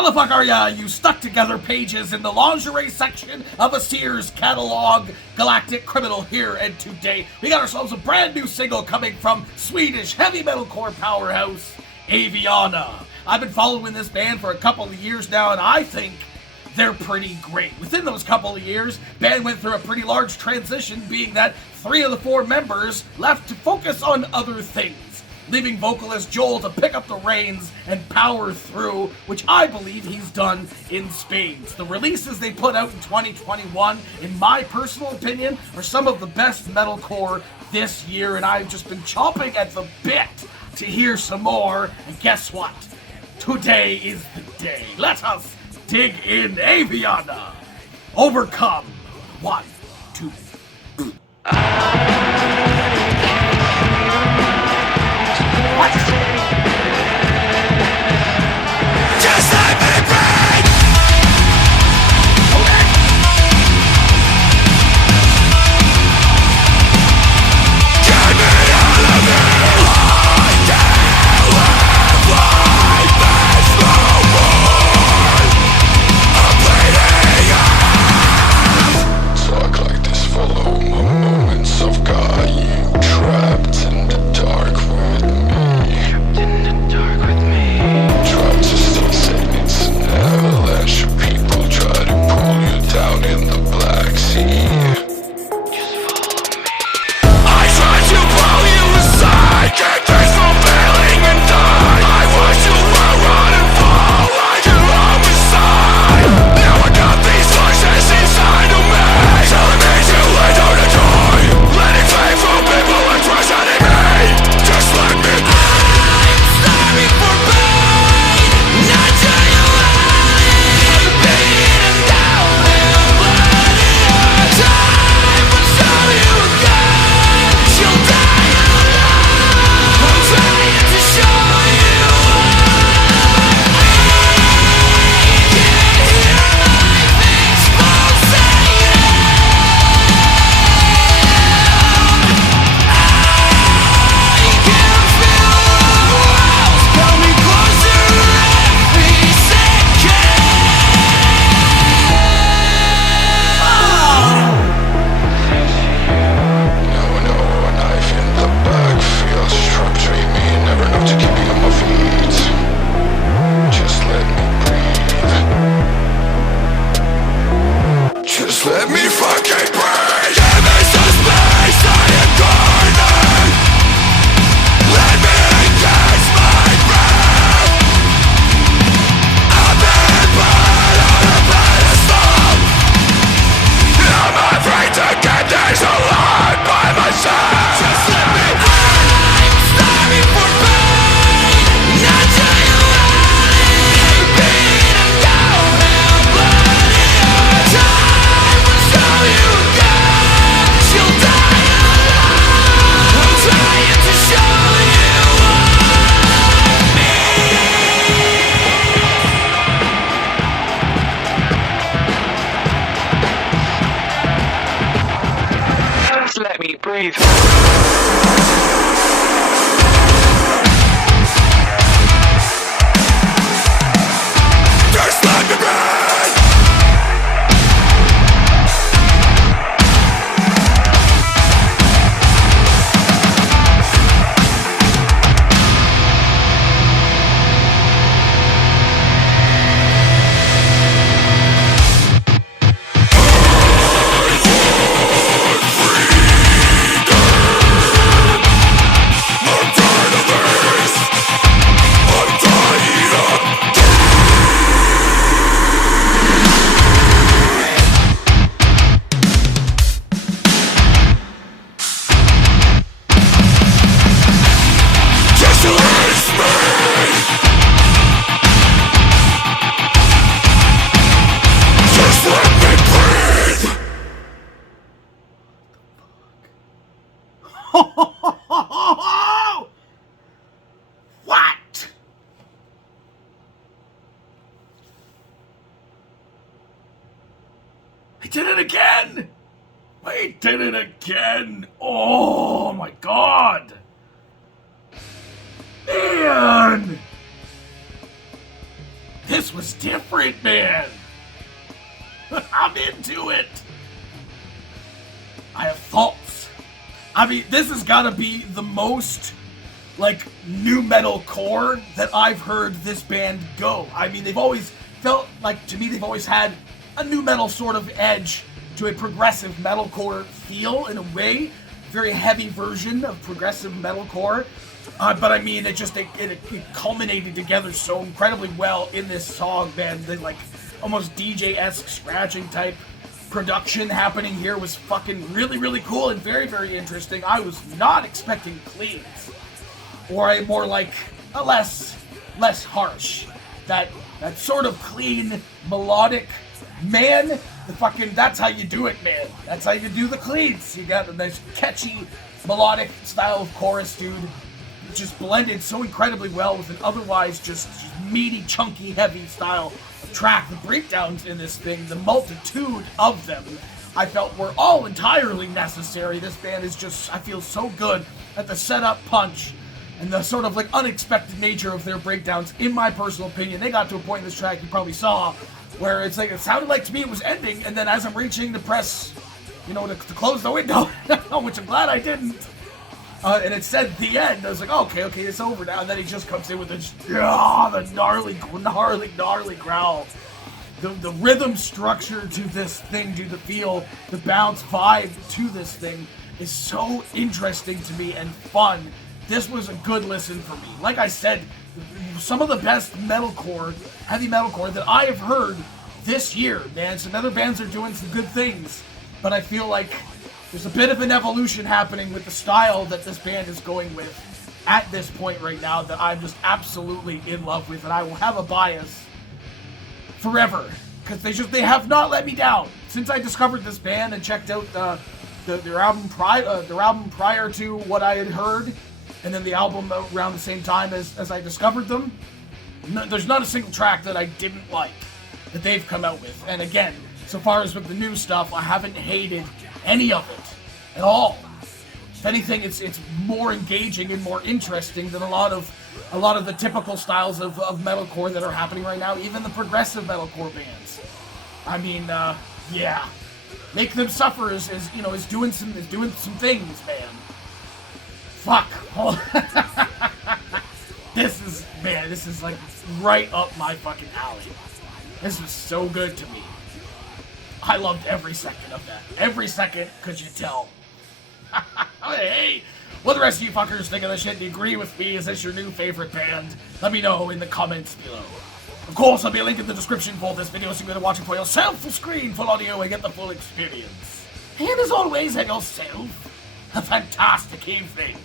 How the fuck are ya, you stuck-together pages in the lingerie section of a Sears catalog? Galactic Criminal here, and today we got ourselves a brand new single coming from Swedish heavy metalcore powerhouse, AVIANA. I've been following this band for a couple of years now, and I think they're pretty great. Within those couple of years, band went through a pretty large transition, being that 3 of the 4 members left to focus on other things, leaving vocalist Joel to pick up the reins and power through, which I believe he's done in spades. The releases they put out in 2021, in my personal opinion, are some of the best metalcore this year, and I've just been chomping at the bit to hear some more, and guess what? Today is the day. Let us dig in. AVIANA. Overcome. 1, 2. What? Just let me breathe! Okay. Get me out of here! I can't live like this no more! I'm bleeding out! Talk like this, follow my moments. I've got you trapped in the dark with me. Let me fucking breathe. Give me some space, I am burning. Let me catch my breath. I've been put on a pedestal. I'm afraid to get this alive by myself. Just let me. I'm starving for pain. Not till you let me beaten down and bloody. Let me breathe. Just let me breathe. What? I did it again! I did it again! Oh my god! Man! this was different, man. I'm into it. I have thoughts. I mean, this has got to be the most, like, new metal core that I've heard this band go. I mean, they've always felt like, to me, they've always had a new metal sort of edge to a progressive metalcore feel in a way. Very heavy version of progressive metalcore. But I mean, it culminated together so incredibly well in this song, man. The, like, almost DJ-esque scratching type production happening here was fucking really, really cool and very, very interesting. I was not expecting cleans. Or a more like, a less harsh. That sort of clean, melodic, man, that's how you do it, man. That's how you do the cleans. You got a nice catchy, melodic style of chorus, dude. It just blended so incredibly well with an otherwise just meaty, chunky, heavy style of track. The breakdowns in this thing, the multitude of them, I felt were all entirely necessary. This band is just, I feel so good at the setup punch and the sort of like unexpected nature of their breakdowns. In my personal opinion, they got to a point in this track you probably saw where it's like, it sounded like to me it was ending, and then as I'm reaching to press, to close the window, which I'm glad I didn't, and it said the end, I was like, okay, it's over now, and then he just comes in with the gnarly growl. The rhythm structure to this thing, dude, the feel, the bounce vibe to this thing is so interesting to me and fun. This was a good listen for me. Like I said, some of the best metalcore, heavy metalcore that I have heard this year, man. Some other bands are doing some good things, but I feel like there's a bit of an evolution happening with the style that this band is going with at this point right now that I'm just absolutely in love with, and I will have a bias forever, because they have not let me down. Since I discovered this band and checked out their album prior to what I had heard, and then the album around the same time as I discovered them, there's not a single track that I didn't like that they've come out with. And again, so far as with the new stuff, I haven't hated any of it at all. If anything, it's more engaging and more interesting than a lot of the typical styles of metalcore that are happening right now, even the progressive metalcore bands. I mean, yeah. Make Them Suffer is doing some things, man. Fuck. This is like right up my fucking alley. This was so good to me. I loved every second of that. Every second, could you tell? Hey, what the rest of you fuckers think of this shit? Do you agree with me? Is this your new favorite band? Let me know in the comments below. Of course, there'll be a link in the description for this video so you can watch it for yourself, full screen, full audio, and get the full experience. And as always, have yourself a fantastic evening.